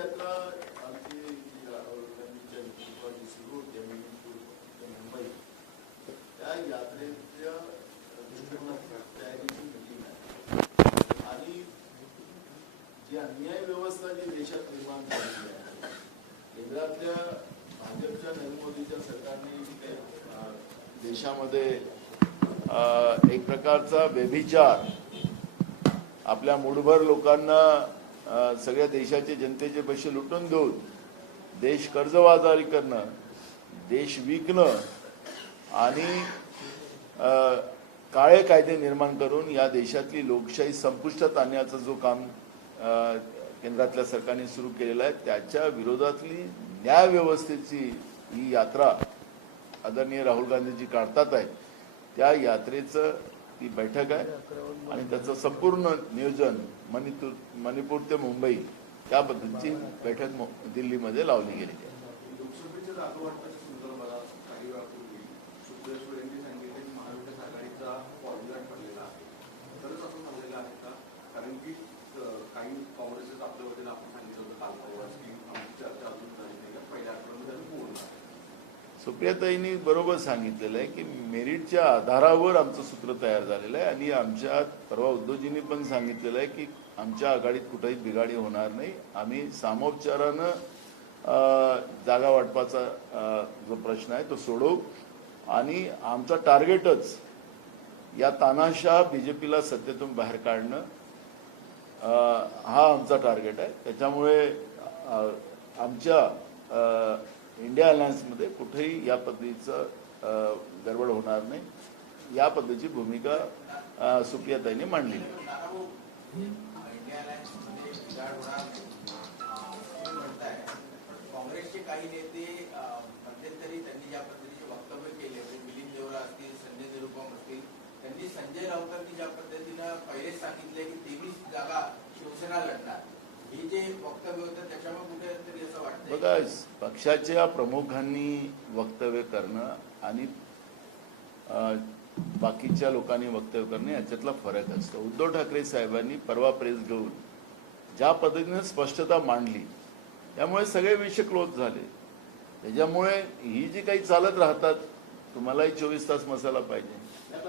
यात्रा आमची राहुल गांधीच्या नेतृत्वाची सुरू ते मुंबई त्या यात्रेच्या दृष्टिकोनात तयारीची मिटिंग आहे आणि जी अन्याय व्यवस्था जी देशात निर्माण झालेली आहे केंद्रातल्या भाजपच्या नरेंद्र मोदीच्या सरकारने जी काही देशामध्ये अं, एक प्रकारचा व्यभिचार. आपल्या मुठभर लोकांना सगळ्या देशाचे जनतेचे पैसे लुटून देऊन देश कर्जबाजारी करणं देश विकणं आणि काळे कायदे निर्माण करून या देशातली लोकशाही संपुष्टात आणण्याचं जो काम केंद्रातल्या सरकारने सुरू केलेलं आहे त्याच्या विरोधातली न्याय व्यवस्थेची ही यात्रा आदरणीय राहुल गांधीजी काढतात आहे. त्या यात्रेचं ती बैठक आहे. आणि त्याचं संपूर्ण नियोजन मणिपूर मणिपूर ते मुंबई त्याबद्दलची बैठक दिल्लीमध्ये लावली गेली आहे लोकसभेच्या जागा वाटपाच्या संदर्भात काही वेळापूर्वी सुप्रिया यांनी सांगितले की महाविकास आघाडीचा फॉर्म्युला ठरलेला आहे खरंच असं झालेलं आहे का कारण की अं, काही काँग्रेसचं आपल्या वतीनं आपण सांगितलं होतं काल परवाच की आमची चर्चा अजून झाली नाही का पहिल्या आठवड्यामध्ये अजून पूर्ण आहे. सुप्रियाताईंनी बरोबर सांगितलेलं आहे की मेरिटच्या आधारावर आमचं सूत्र तयार झालेलं आहे आणि आमच्या परवा उद्धवजींनी पण सांगितलेलं आहे की आमच्या आघाडीत कुठेही बिघाडी होणार नाही. आम्ही सामोपचारानं जागा वाटपाचा जो प्रश्न आहे तो सोडवू. आणि आमचा टार्गेटच या तानाशा बीजेपीला सत्तेतून बाहेर काढणं हा आमचा टार्गेट आहे. त्याच्यामुळे आमच्या इंडिया अलायन्समध्ये कुठेही या पद्धतीचं गडबड होणार नाही. या पद्धतीची भूमिका अ, सुप्रियाताईंनी मांडलेली काँग्रेसचे काही नेते मध्यंतरी त्यांनी ज्या पद्धतीचे वक्तव्य केले म्हणजे मिलिंद देवरा असतील संजय निरुपम असतील त्यांनी संजय राऊतांनी ज्या पद्धतीनं पहिलेच सांगितले की तेवीस जागा शिवसेना लढणार. हे जे वक्तव्य होतं त्याच्या बघा पक्षाच्या प्रमुखांनी वक्तव्य करणं आणि बाकीच्या लोकांनी वक्तव्य करणं याच्यातला फरक असतो. उद्धव ठाकरे साहेबांनी परवा प्रेस घेऊन ज्या पद्धतीने स्पष्टता मांडली त्यामुळे सगळे विषय क्लोज झाले. त्याच्यामुळे ही जी काही चालत राहतात तुम्हालाही चोवीस तास मसाला पाहिजे. म्हणजे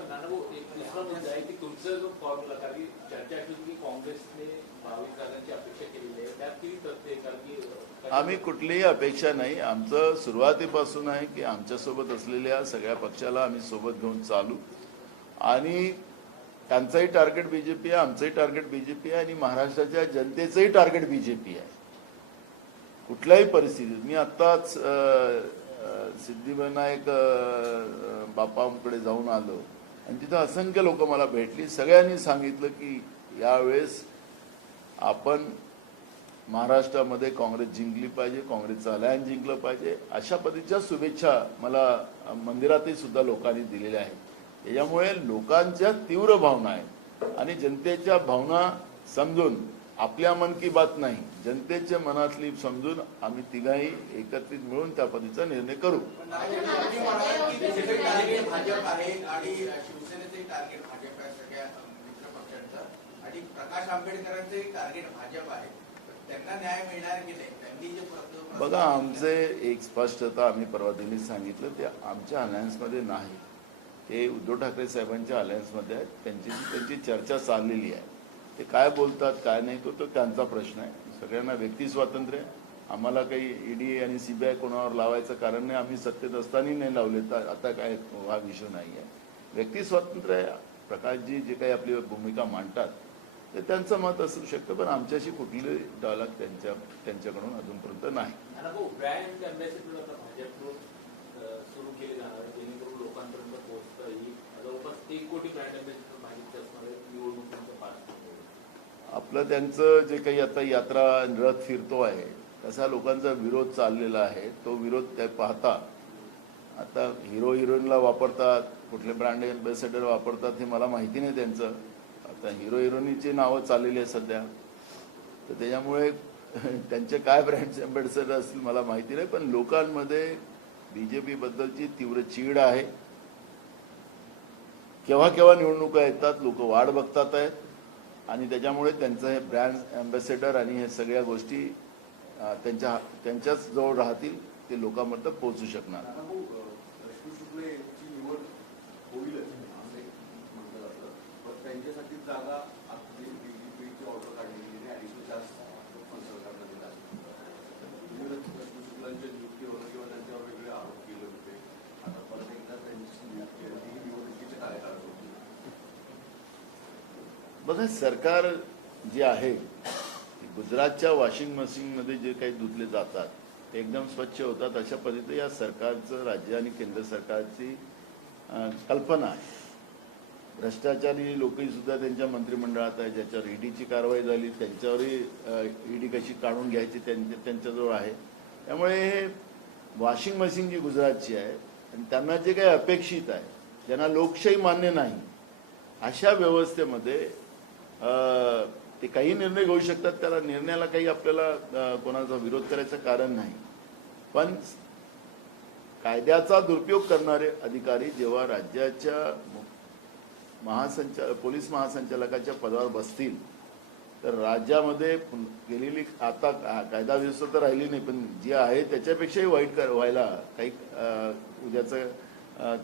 काँग्रेसने अपेक्षा केलेली आहे. त्यात किती तथ्य कारण की आम्ही कुठलीही अपेक्षा नाही. आमचं सुरुवातीपासून आहे की आमच्यासोबत असलेल्या सगळ्या पक्षाला आम्ही सोबत घेऊन चालू. आणि त्यांचंही टार्गेट बीजेपी आहे आमचंही टार्गेट बीजेपी आहे आणि महाराष्ट्राच्या जनतेचंही टार्गेट बीजेपी आहे. कुठल्याही परिस्थितीत. मी आत्ताच सिद्धिविनायक बापांकडे जाऊन आलो. आणि तिथं असंख्य लोक मला भेटली. सगळ्यांनी सांगितलं की यावेळेस आपण महाराष्ट्रामध्ये काँग्रेस जिंकली पाहिजे काँग्रेसचं अलायन जिंकलं पाहिजे अशा पद्धतीच्या शुभेच्छा मला मंदिरातही सुद्धा लोकांनी दिलेल्या आहेत. त्याच्यामुळे लोकांच्या तीव्र भावना आहेत. आणि जनतेच्या भावना समजून आपल्या मन की बात नाही जनतेच्या मनातली समजून आम्ही तिघाही एकत्रित मिळून त्या पद्धतीचा निर्णय करू. आणि प्रकाश आंबेडकरांचे टार्गेट भाजप आहे. बघा आमचे एक स्पष्टता आम्ही परवा दिल्लीत सांगितलं ते आमच्या अलायन्समध्ये नाही. ते उद्धव ठाकरे साहेबांच्या अलायन्समध्ये आहेत. त्यांची त्यांची चर्चा चाललेली आहे. ते काय बोलतात काय नाही तो तो त्यांचा प्रश्न आहे. सगळ्यांना व्यक्ती स्वातंत्र्य आम्हाला काही ईडी आणि सीबीआय कोणावर लावायचं कारण नाही आम्ही सत्तेत असताना नाही लावले. तर आता काय हा विषय नाही आहे व्यक्ती स्वातंत्र्य प्रकाशजी जे काही आपली भूमिका मांडतात ते त्यांचं मत असू शकतं पण आमच्याशी कुठली डायलॉग त्यांच्या त्यांच्याकडून अजूनपर्यंत नाही. आपलं त्यांचं जे काही आता यात्रा रथ फिरतो आहे तसा लोकांचा विरोध चाललेला आहे. तो विरोध ते पाहता आता हिरो हिरोईनला वापरतात कुठले ब्रँड अँबॅसेडर वापरतात हे मला माहिती नाही त्यांचं. आता हिरो हिरोईनची नावं चाललेली आहेत सध्या. तर त्याच्यामुळे त्यांचे काय ब्रँड अँबॅसेडर असतील मला माहिती नाही पण लोकांमध्ये बी जे पीबद्दलची तीव्र चीड आहे. केव्हा केव्हा निवडणुका येतात लोक वाट बघतात आहेत. आणि त्याच्यामुळे त्यांचं हे ब्रँड अँबॅसेडर आणि हे सगळ्या गोष्टी त्यांच्या त्यांच्याच जवळ राहतील ते लोकांपर्यंत पोहोचू शकणार आता भाऊ, अ, रश्मी शुक्ल यांची निवड होईलच असं एक म्हटलं जातं पण त्यांच्यासाठी जागा आपली ऑर्डर काढलेली गेली ॲडिशनल चार्ज पण सरकारनं दिला शुक्लांच्या नियुक्ती शुक्लांच्या किंवा त्यांच्यावर वेगळे आरोप केले होते. आता परत एकदा त्यांची नियुक्ती आहे, ती निवडणुकीच्या कार्यकाळात होती. बघा सरकार जे आहे गुजरातच्या वॉशिंग मशीनमध्ये जे काही धुतले जातात ते एकदम स्वच्छ होतात. अशा पद्धतीने या सरकारचं राज्य आणि केंद्र सरकारची कल्पना आहे. भ्रष्टाचारी लोकही सुद्धा त्यांच्या मंत्रिमंडळात आहे ज्याच्यावर ईडीची कारवाई झाली त्यांच्यावरही ईडी कशी काढून घ्यायची त्यांच्या त्यांच्याजवळ आहे. त्यामुळे हे वॉशिंग मशीन जी गुजरातची आहे आणि त्यांना जे काही अपेक्षित आहे ज्यांना लोकशाही मान्य नाही अशा व्यवस्थेमध्ये ते काही निर्णय घेऊ शकतात त्याला निर्णयाला काही आपल्याला कोणाचा विरोध करायचं कारण नाही. पण कायद्याचा दुरुपयोग करणारे अधिकारी जेव्हा राज्याच्या महासंचा पोलीस महासंचालकाच्या पदावर बसतील. तर राज्यामध्ये केलेली गेलेली आता का- कायदा व्यवस्था तर राहिली नाही पण जी आहे त्याच्यापेक्षाही वाईट व्हायला काही उद्याचं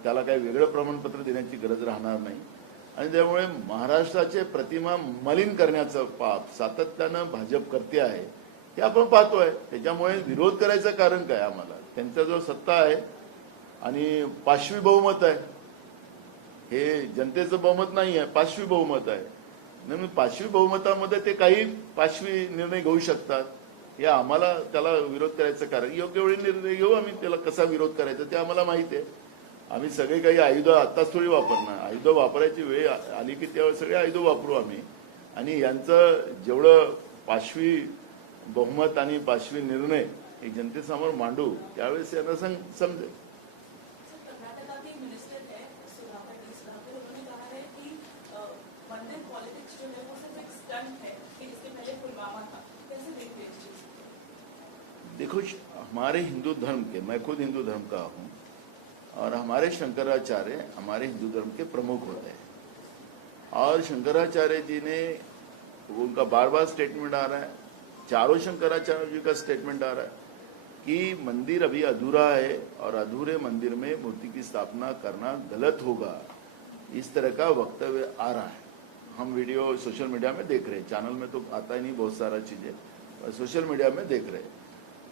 त्याला काही वेगळं प्रमाणपत्र देण्याची गरज राहणार नाही. आणि त्यामुळे महाराष्ट्राचे प्रतिमा मलिन करण्याचं पाप सातत्यानं भाजप करते आहे हे आपण पाहतोय. त्याच्यामुळे विरोध करायचं कारण काय आम्हाला? त्यांच्याजवळ सत्ता आहे आणि पाशवी बहुमत आहे. हे जनतेचं बहुमत नाही आहे पाचवी बहुमत आहे. म्हणून पाचवी बहुमतामध्ये ते काही पाचवी निर्णय घेऊ शकतात. हे आम्हाला त्याला विरोध करायचं कारण योग्य वेळी निर्णय घेऊ आम्ही त्याला कसा विरोध करायचा ते आम्हाला माहिती आहे. आम्ही सगळे काही आयुधं आत्ताच थोडी वापरणार. आयुध वापरायची वेळ आली की त्यावेळेस सगळे आयुधं वापरू आम्ही. आणि यांचं जेवढं पाचवी बहुमत आणि पाचवी निर्णय हे जनतेसमोर मांडू त्यावेळेस यांना सम समजेल. देखो, हमारे हिंदू धर्म के, मैं खुद हिंदू धर्म का हूँ, और हमारे शंकराचार्य हमारे हिंदू धर्म के प्रमुख होते हैं और शंकराचार्य जी ने उनका बार बार स्टेटमेंट आ रहा है, चारों शंकराचार्य जी का स्टेटमेंट आ रहा है, कि मंदिर अभी अधूरा है, और अधूरे मंदिर में मूर्ति की स्थापना करना गलत होगा। इस तरह का वक्तव्य आ रहा है। हम वीडियो सोशल मीडिया में देख रहे हैं, चैनल में तो आता ही नहीं बहुत सारा चीज़ें सोशल मीडिया में देख रहे हैं।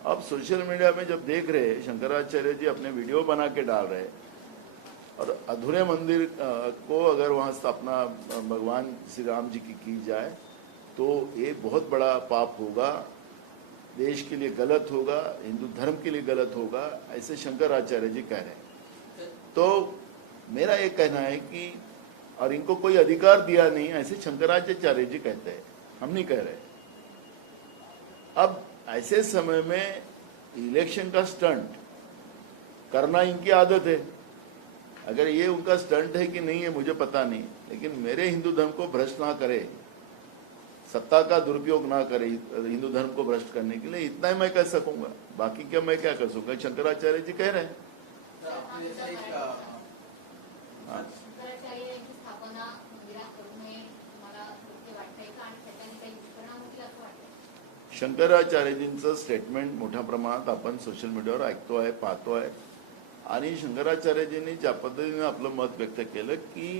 अब सोशल मीडिया में जब देख रहे हैं, शंकराचार्य जी अपने वीडियो बना के डाल रहे और अधूरे मंदिर को अगर वहाँ स्थापना भगवान श्री राम जी की की जाए तो ये बहुत बड़ा पाप होगा, देश के लिए गलत होगा, हिंदू धर्म के लिए गलत होगा, ऐसे शंकराचार्य जी कह रहे हैं। तो मेरा ये कहना है कि, और इनको कोई अधिकार दिया नहीं, ऐसे शंकराचार्य जी कहते हैं, हम नहीं कह रहे। अब ऐसे समय में इलेक्शन का स्टंट करना इनकी आदत है। अगर ये उनका स्टंट है कि नहीं है मुझे पता नहीं। लेकिन मेरे हिंदू धर्म को भ्रष्ट ना करे सत्ता का दुरुपयोग ना करे हिंदू धर्म को भ्रष्ट करने के लिए इतना ही मैं कह सकूँगा। बाकी क्या मैं क्या कर सकूँगा शंकराचार्य जी कह रहे हैं। शंकराचार्यजींचं स्टेटमेंट मोठ्या प्रमाणात आपण सोशल मीडियावर ऐकतो आहे पाहतो आहे. आणि शंकराचार्यजींनी ज्या पद्धतीने आपलं मत व्यक्त केलं की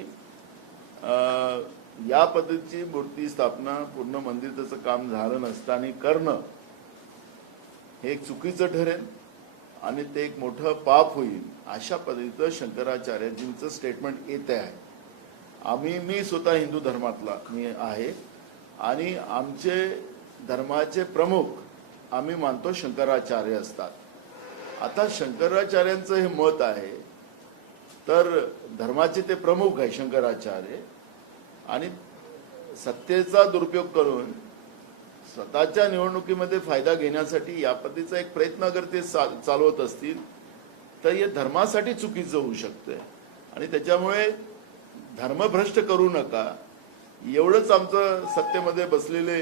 या पद्धतीची मूर्ती स्थापना पूर्ण मंदिर त्याचं काम झालं नसताना करणं हे एक चुकीचं ठरेल आणि ते एक मोठं पाप होईल अशा पद्धतीचं शंकराचार्यजींचं स्टेटमेंट येते आहे. आम्ही मी स्वतः हिंदू धर्मातला मी आहे. आणि आमचे धर्माचे प्रमुख आम्ही मानतो शंकराचार्य असतात. आता शंकराचार्यांचं हे मत आहे तर धर्माचे ते प्रमुख आहे शंकराचार्य. आणि सत्तेचा दुरुपयोग करून स्वतःच्या निवडणुकीमध्ये फायदा घेण्यासाठी या पद्धतीचा एक प्रयत्न अगर ते चालवत असतील तर हे धर्मासाठी चुकीचं होऊ शकतं आणि त्याच्यामुळे धर्मभ्रष्ट करू नका. एवढंच आमचं सत्तेमध्ये बसलेले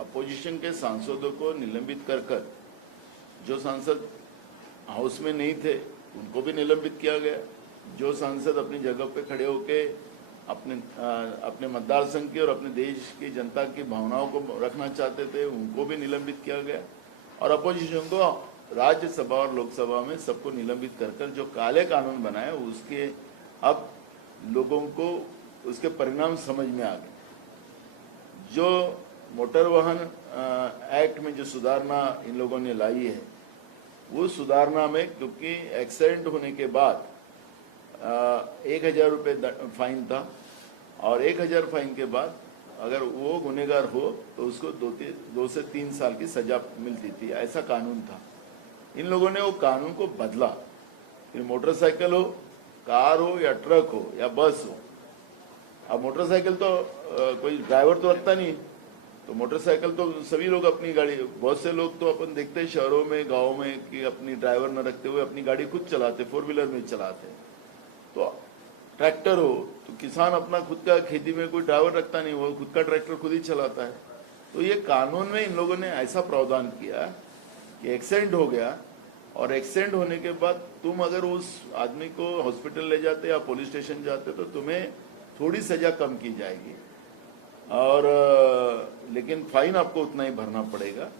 अपोजिशन के सांसदों को निलंबित कर कर जो सांसद हाउस में नहीं थे उनको भी निलंबित किया गया। जो सांसद अपनी जगह पे खड़े होके अपने अ, अपने मतदार संघ की और अपने देश की जनता की भावनाओं को रखना चाहते थे उनको भी निलंबित किया गया। और अपोजिशन को राज्यसभा और लोकसभा में सबको निलंबित कर कर जो काले कानून बनाए उसके अब लोगों को उसके परिणाम समझ में आ गए। जो मोटर वाहन एक्ट में जो सुधारना इन लोगों ने लाई है वो सुधारना में क्योंकि एक्सीडेंट होने के बाद एक हज़ार रुपये फाइन था और एक हज़ार फाइन के बाद अगर वो गुनेगार हो तो उसको दो दो से तीन साल की सजा मिलती थी ऐसा कानून था। इन लोगों ने वो कानून को बदला। फिर मोटरसाइकिल हो कार हो या ट्रक हो या बस हो। अब मोटरसाइकिल तो अ, कोई ड्राइवर तो रखता नहीं तो मोटरसाइकिल तो सभी लोग अपनी गाड़ी, बहुत से लोग तो अपन देखते हैं शहरों में, गाँव में कि अपनी ड्राइवर न रखते हुए अपनी गाड़ी खुद चलाते, फोर व्हीलर में चलाते तो ट्रैक्टर हो तो किसान अपना खुद का खेती में कोई ड्राइवर रखता नहीं, वो खुद का ट्रैक्टर खुद ही चलाता है। तो ये कानून में इन लोगों ने ऐसा प्रावधान किया कि एक्सीडेंट हो गया और एक्सीडेंट होने के बाद तुम अगर उस आदमी को हॉस्पिटल ले जाते या पुलिस स्टेशन जाते तो तुम्हें थोड़ी सजा कम की जाएगी। और लेकिन फाइन आपको उतना ही भरना पड़ेगा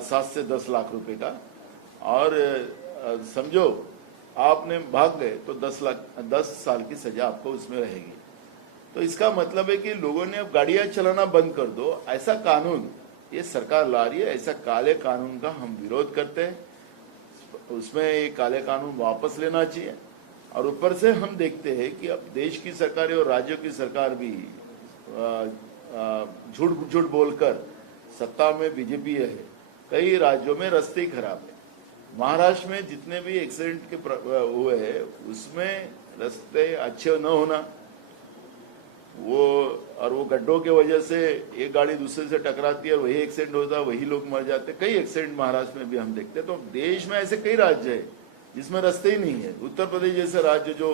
सात से दस लाख रुपए का। और समझो, आपने भाग गए तो दस लाख, दस साल की सजा आपको उसमें रहेगी। तो इसका मतलब है कि लोगों ने अब गाड़ियाँ चलाना बंद कर दो। ऐसा कानून, ये सरकार ला रही है, ऐसा काले कानून का हम विरोध करते हैं। उसमें ये काले कानून वापस लेना चाहिए। और ऊपर से हम देखते हैं कि अब देश की सरकारें और राज्यों की सरकार भी झूठ झूठ बोलकर सत्ता में बीजेपी है। कई राज्यों में रास्ते खराब है। महाराष्ट्र में जितने भी एक्सीडेंट के हुए हैं, उसमें रास्ते अच्छे न होना, वो, और वो गड्ढों के वजह से एक गाड़ी दूसरे से टकराती है वही एक्सीडेंट होता है, वही लोग मर जाते कई एक्सीडेंट महाराष्ट्र में भी हम देखते हैं। तो देश में ऐसे कई राज्य है, जिसमें रास्ते ही नहीं है। उत्तर प्रदेश जैसे राज्य जो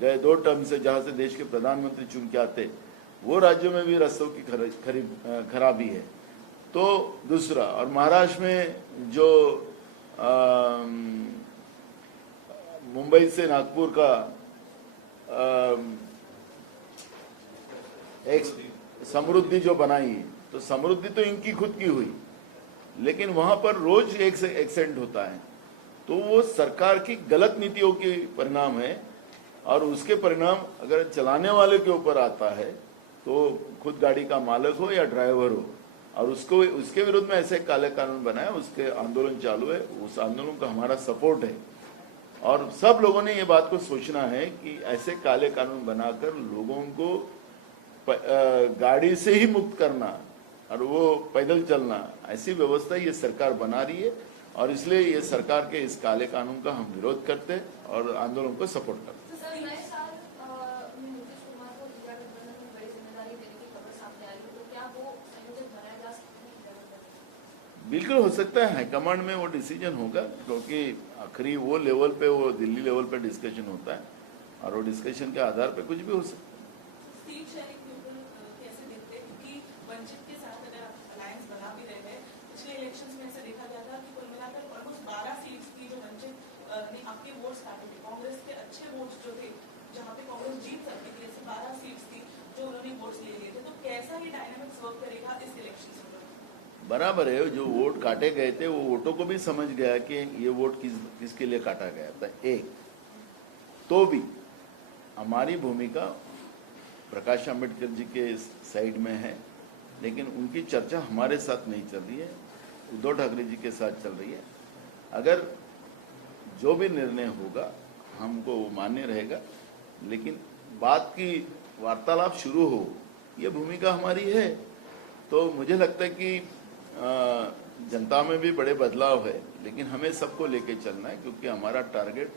गए दो टर्म से, जहाँ से देश के प्रधानमंत्री चुन के आते वो राज्यों में भी रास्तों की खर- खराबी है। तो दूसरा और महाराष्ट्र में जो मुंबई से नागपुर का अम, एक समृद्धि जो बनाई तो समृद्धि तो इनकी खुद की हुई लेकिन वहाँ पर रोज एक से एक्सीडेंट होता है। तो वो सरकार की गलत नीतियों के परिणाम है और उसके परिणाम अगर चलाने वाले के ऊपर आता है तो खुद गाड़ी का मालक हो या ड्राइवर हो। और उसको, उसके विरुद्ध में ऐसे काले कानून बनाए, उसके आंदोलन चालू है, उस आंदोलन का हमारा सपोर्ट है। और सब लोगों ने ये बात को सोचना है कि ऐसे काले कानून बनाकर लोगों को गाड़ी से ही मुक्त करना और वो पैदल चलना, ऐसी व्यवस्था ये सरकार बना रही है। और इसलिए ये सरकार के इस काले कानून का हम विरोध करते हैं और आंदोलन को सपोर्ट करते हैं तो सर नए साल अ, में नीतीश कुमार को इंडिया गठबंधन में बड़ी ज़िम्मेदारी देने की खबर सामने आ रही है तो क्या वो संयोजक बनाया जा सकता है इंडिया गठबंधन में? बिल्कुल हो सकता है हाईकमांड में वो डिसीज़न होगा, क्योंकि आखिरी वो लेवल पे, वो दिल्ली लेवल पे डिस्कशन होता है, और वो डिस्कशन के आधार पे कुछ भी हो सकता है सीट शेयरिंग पीपल कैसे देखते हैं क्योंकि वंचित के साथ अगर आप अलायंस बना भी रहे हैं पिछले इलेक्शंस में ऐसे देखा गया था कि कुल मिलाकर ऑलमोस्ट बारह सीट्स थी जो वंचित अ, ने आपके वोट्स काटे थे कांग्रेस के अच्छे वोट्स जो थे जहाँ पे कांग्रेस जीत सकती थी ऐसे बारह सीट्स थी जो उन्होंने वोट्स ले लिए थे तो कैसा ये डायनामिक्स वर्क करेगा इस इलेक्शन में बराबर है, जो वोट काटे गए थे, वो वोटों को भी समझ गया कि ये वोट किस, किसके लिए काटा गया था। एक तो भी हमारी भूमिका प्रकाश आम्बेडकर जी के साइड में है, लेकिन उनकी चर्चा हमारे साथ नहीं चल रही है, उद्धव ठाकरे जी के साथ चल रही है। अगर जो भी निर्णय होगा, हमको वो मान्य रहेगा, लेकिन बात की वार्तालाप शुरू हो, ये भूमिका हमारी है तो मुझे लगता है कि जनता में भी बड़े बदलाव है, लेकिन हमें सबको लेके चलना है, क्योंकि हमारा टारगेट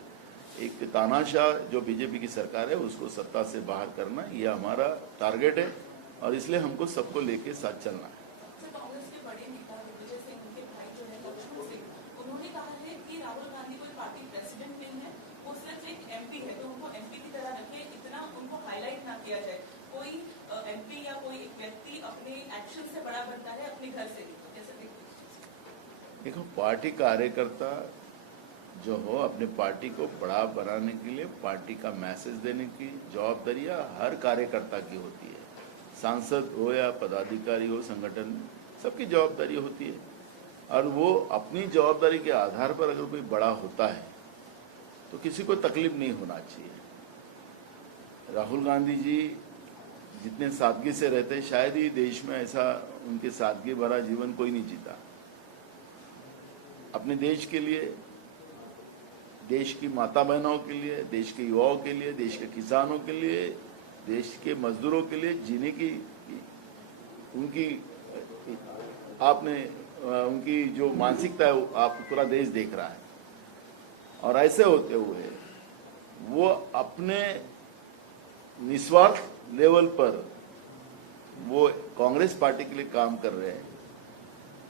एक तानाशाह, जो बीजेपी की सरकार है, उसको सत्ता से बाहर करना ये हमारा टारगेट है, और इसलिए हमको सबको लेके साथ चलना है। कोई एमपी या कोई व्यक्ति अपने एक्शन से बड़ा बनता है, अपने घर से भी देखो, पार्टी कार्यकर्ता जो हो, अपने पार्टी को बड़ा बनाने के लिए पार्टी का मैसेज देने की जवाबदारियाँ हर कार्यकर्ता की होती है। सांसद हो या पदाधिकारी हो, संगठन, सबकी जवाबदारी होती है। और वो अपनी जवाबदारी के आधार पर अगर कोई बड़ा होता है तो किसी को तकलीफ़ नहीं होना चाहिए। राहुल गांधी जी जितने सादगी से रहते शायद ही देश में ऐसा उनके सादगी भरा जीवन कोई नहीं जीता। अपने देश के लिए, देश की माता बहनों के लिए, देश के युवाओं के लिए, देश के किसानों के लिए, देश के मजदूरों के लिए जीने की, उनकी, आपने उनकी जो मानसिकता है आप पूरा देश देख रहा है। और ऐसे होते हुए, वो अपने निस्वार्थ लेवल पर वो कांग्रेस पार्टी के लिए काम कर रहे हैं।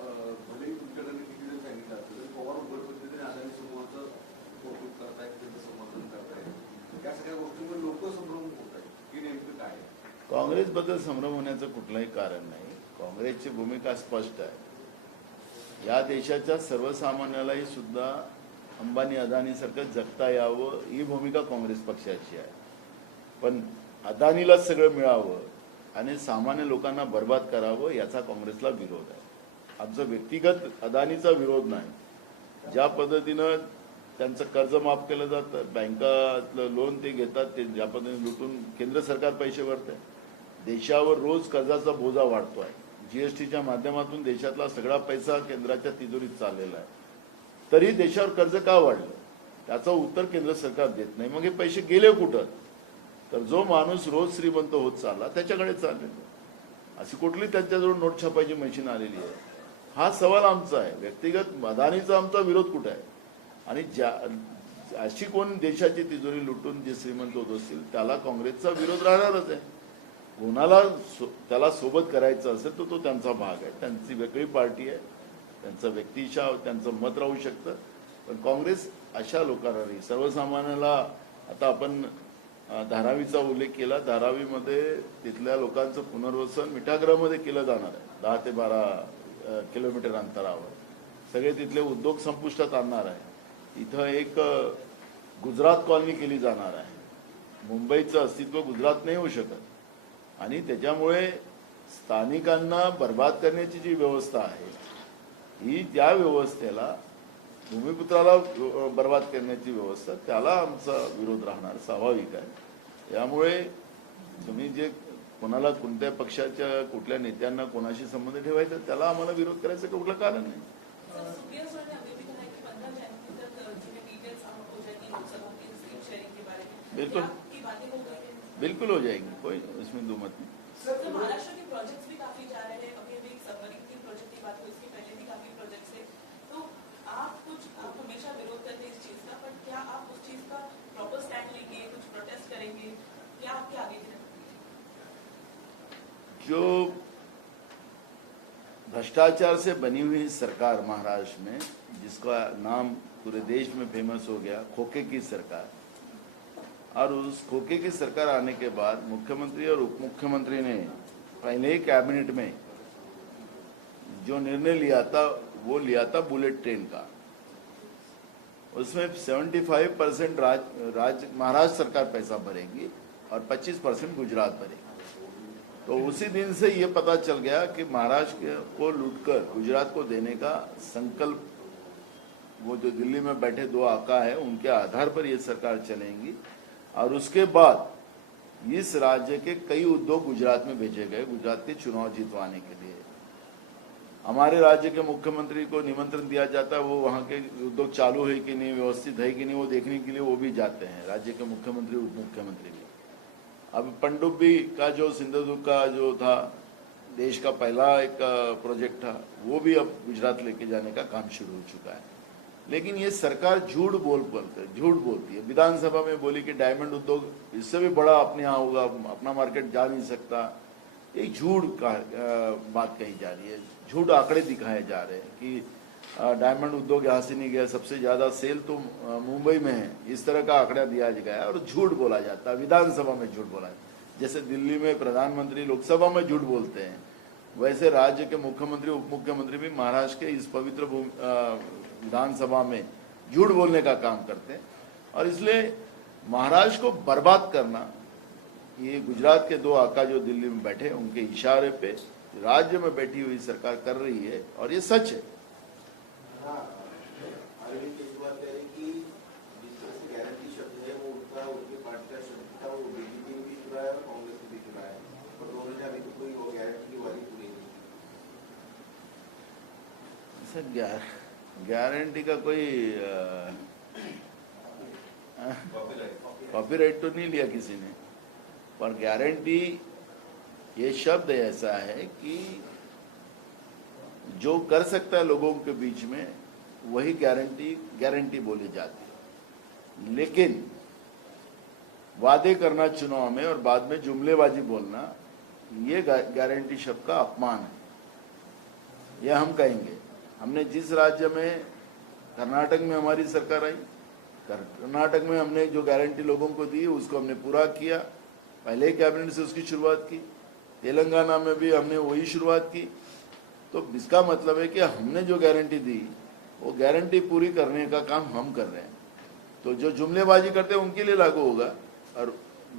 भलेही तुमच्याकडे सांगितलं असतं तरी पवार उघड पद्धतीने समूहाचं कौतुक करतायत त्यांचं समर्थन करतायत. या सगळ्या गोष्टींवर लोक संभ्रम होत आहेत. की नेमकं काय काँग्रेसबद्दल संभ्रम होण्याचं कुठलंही कारण नाही. काँग्रेसची भूमिका स्पष्ट आहे. या देशाच्या सर्वसामान्यालाही सुद्धा अंबानी अदानीसारखं जगता यावं ही भूमिका काँग्रेस पक्षाची आहे. पण अदानीलाच सगळं मिळावं आणि सामान्य लोकांना बर्बाद करावं याचा काँग्रेसला विरोध आहे. आमचं व्यक्तिगत अदानीचा विरोध नाही. ज्या पद्धतीनं त्यांचं कर्ज माफ केलं जातं बँकातलं लोन ते घेतात ते ज्या पद्धतीने लुटून केंद्र सरकार पैसे भरते देशावर रोज कर्जाचा बोजा वाढतो आहे जीएसटीच्या माध्यमातून देशातला सगळा पैसा केंद्राच्या तिजोरीत चाललेला आहे. तरी देशावर कर्ज का वाढलं? त्याचं उत्तर केंद्र सरकार देत नाही. मग हे पैसे गेले कुठं? तर जो माणूस रोज श्रीमंत होत चालला त्याच्याकडे चाललेलं अशी कुठली त्यांच्याजवळ नोट छापायची मशीन आलेली आहे? हा सवाल आमचा आहे. व्यक्तिगत अदानीचा आमचा विरोध कुठे आहे? आणि ज्या अशी कोण देशाची तिजोरी लुटून जे श्रीमंत होत असतील त्याला काँग्रेसचा विरोध राहणारच आहे. कोणाला सो- त्याला सोबत करायचं असेल तर तो त्यांचा भाग आहे. त्यांची वेगळी पार्टी आहे. त्यांचं व्यक्तिशा त्यांचं मत राहू शकतं. पण काँग्रेस अशा लोकांना नाही. सर्वसामान्याला आता आपण धारावीचा उल्लेख केला. धारावीमध्ये तिथल्या लोकांचं पुनर्वसन मिठागृहामध्ये केलं जाणार आहे. दहा ते बारा किलोमीटर अंतरावर. सगळे तिथले उद्योग संपुष्टात आणणार आहे. इथं एक गुजरात कॉलनी केली जाणार आहे. मुंबईचं अस्तित्व गुजरात नाही होऊ शकत. आणि त्याच्यामुळे स्थानिकांना बर्बाद करण्याची जी व्यवस्था आहे ही त्या व्यवस्थेला भूमिपुत्राला बर्बाद करण्याची व्यवस्था त्याला आमचा विरोध राहणार स्वाभाविक आहे. यामुळे तुम्ही जे कोणाला कोणत्या पक्षाच्या कुठल्या नेत्यांना कोणाशी संबंध ठेवायचा त्याला आम्हाला विरोध करायचं कुठलं कारण नाही. बिल्कुल। बिल्कुल हो जाएगी. कोई इसमें दो मत नहीं. सर महाराष्ट्र के प्रोजेक्ट्स भी काफी जा रहे हैं. अभी अभी एक सबमरीन की प्रोजेक्ट की बात हुई उसके पहले भी काफी प्रोजेक्ट्स है तो आप कुछ आप हमेशा विरोध करते हैं इस चीज का बट क्या आप उस चीज का प्रॉपर स्टैंड लेंगे कुछ प्रोटेस्ट करेंगे? क्या आपके आगे? जो भ्रष्टाचार से बनी हुई सरकार महाराष्ट्र में जिसका नाम पूरे देश में फ़ेमस हो गया खोखे की सरकार। और उस खोखे की सरकार आने के बाद मुख्यमंत्री और उप मुख्यमंत्री ने पहले ही कैबिनेट में जो निर्णय लिया था वो लिया था बुलेट ट्रेन का। उसमें 75 परसेंट राज, राज महाराष्ट्र सरकार पैसा भरेगी और 25 परसेंट गुजरात भरेगी। तो उसी दिन से ये पता चल गया कि महाराष्ट्र को लूटकर, गुजरात को देने का संकल्प, वो जो दिल्ली में बैठे दो आका है, उनके आधार पर ये सरकार चलेंगी। और उसके बाद इस राज्य के कई उद्योग गुजरात में भेजे गए, गुजरात के चुनाव जीतवाने के लिए। हमारे राज्य के मुख्यमंत्री को निमंत्रण दिया जाता है, वो वहाँ के उद्योग चालू है कि नहीं, व्यवस्थित है कि नहीं, वो देखने के लिए वो भी जाते हैं। राज्य के मुख्यमंत्री, उप मुख्यमंत्री अब पनडुब्बी का जो, सिंधुदुर्ग का जो था, देश का पहला एक प्रोजेक्ट था, वो भी अब गुजरात लेके जाने का काम शुरू हो चुका है। लेकिन ये सरकार झूठ बोल बोलते झूठ बोलती है। विधानसभा में बोली कि डायमंड उद्योग, इससे भी बड़ा अपने यहाँ होगा, अपना मार्केट जा नहीं सकता। ये झूठ का बात कही जा रही है। झूठ आंकड़े दिखाए जा रहे हैं कि डायमंड उद्योग यहाँ से नहीं गया। सबसे ज़्यादा सेल तो मुंबई में है। इस तरह का आंकड़ा दिया गया और झूठ बोला जाता है। विधानसभा में झूठ बोला जाता जैसे दिल्ली में प्रधानमंत्री लोकसभा में झूठ बोलते हैं, वैसे राज्य के मुख्यमंत्री उप मुख्यमंत्री भी महाराष्ट्र के इस पवित्र विधानसभा में झूठ बोलने का काम करते हैं। और इसलिए महाराष्ट्र को बर्बाद करना, ये गुजरात के दो आका जो दिल्ली में बैठे उनके इशारे पे राज्य में बैठी हुई सरकार कर रही है और ये सच है। सर गारंटी का कोई कॉपीराइट तो नहीं लिया किसी ने। पर गारंटी ये शब्द ऐसा है कि जो कर सकता है लोगों के बीच में, वही गारंटी गारंटी बोली जाती है। लेकिन वादे करना चुनाव में और बाद में जुमलेबाजी बोलना, ये गारंटी शब्द का अपमान है। यह हम कहेंगे। हमने जिस राज्य में, कर्नाटक में हमारी सरकार आई, कर्नाटक में हमने जो गारंटी लोगों को दी, उसको हमने पूरा किया। पहले कैबिनेट से उसकी शुरुआत की। तेलंगाना में भी हमने वही शुरुआत की। तो इसका मतलब है कि हमने जो गारंटी दी वो गारंटी पूरी करने का काम हम कर रहे हैं। तो जो जुमलेबाजी करते हैं उनके लिए लागू होगा। और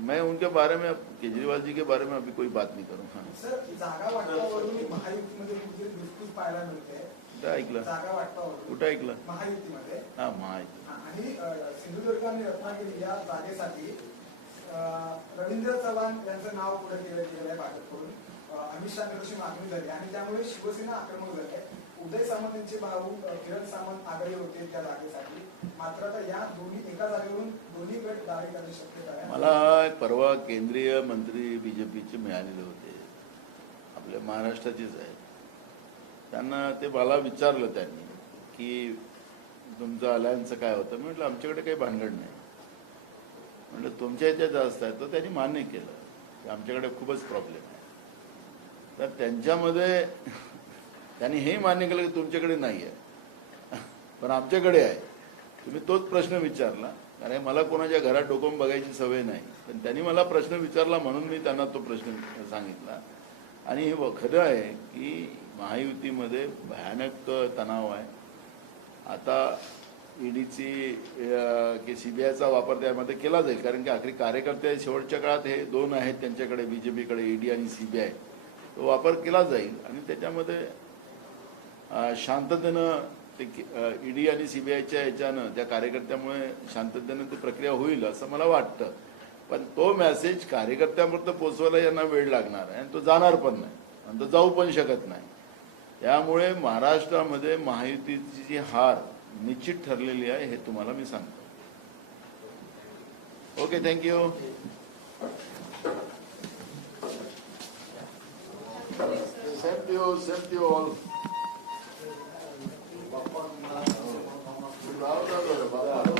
मैं उनके बारे में केजरीवाल जी के बारे में अभी कोई बात नहीं करूँगा। कुठे ऐकलं कुठं ऐकलं हा रवींद्र चव्हाण यांचं नाव पुढे केलं गेलं आहे भाजपकडून. अमित शहा तशी मागणी झाली. आणि त्यामुळे शिवसेना आक्रमक झाली. आहे उदय सामंत यांचे भाऊ किरण सामंत आघाडी होते त्या जागेसाठी. मात्र आता या दोन्ही एका जागेवरून दोन्ही गट दावे करण्याची शक्यता आहे. मला परवा केंद्रीय मंत्री बीजेपीचे मिळालेले होते. आपल्या महाराष्ट्राचेच आहेत. त्यांना ते मला विचारलं त्यांनी की तुमचं अलायन्सचं काय होतं? मी म्हटलं आमच्याकडे काही भानगड नाही. म्हटलं तुमच्या ह्याच्यात जास्त आहे. तर त्यांनी मान्य केलं. की आमच्याकडे खूपच प्रॉब्लेम आहे. तर त्यांच्यामध्ये त्यांनी हे मान्य केलं की तुमच्याकडे नाही आहे पण आमच्याकडे आहे. तुम्ही तोच प्रश्न विचारला. कारण मला कोणाच्या घरात डोकून बघायची सवय नाही. पण त्यांनी मला प्रश्न विचारला म्हणून मी त्यांना तो प्रश्न सांगितला. आणि हे व- खरं आहे की महायुतीमध्ये भयानक तणाव आहे. आता ईडीची की सी बी आयचा वापर त्यामध्ये केला जाईल. कारण की आखरी कार्यकर्ते शेवटच्या काळात हे दोन आहेत त्यांच्याकडे बीजेपीकडे ईडी आणि सी बी आय तो वापर केला जाईल आणि त्याच्यामध्ये शांततेनं ते ईडी आणि सीबीआयच्या याच्यानं त्या कार्यकर्त्यामुळे शांततेनं ती प्रक्रिया होईल असं मला वाटतं. पण तो मेसेज कार्यकर्त्यांपर्यंत पोचवायला यांना वेळ लागणार आहे आणि तो जाणार पण नाही. आणि तो जाऊ पण शकत नाही. त्यामुळे महाराष्ट्रामध्ये महायुतीची जी हार निश्चित ठरलेली आहे हे तुम्हाला मी सांगतो. Okay thank you Send you, send you all. Bravo, bravo, bravo.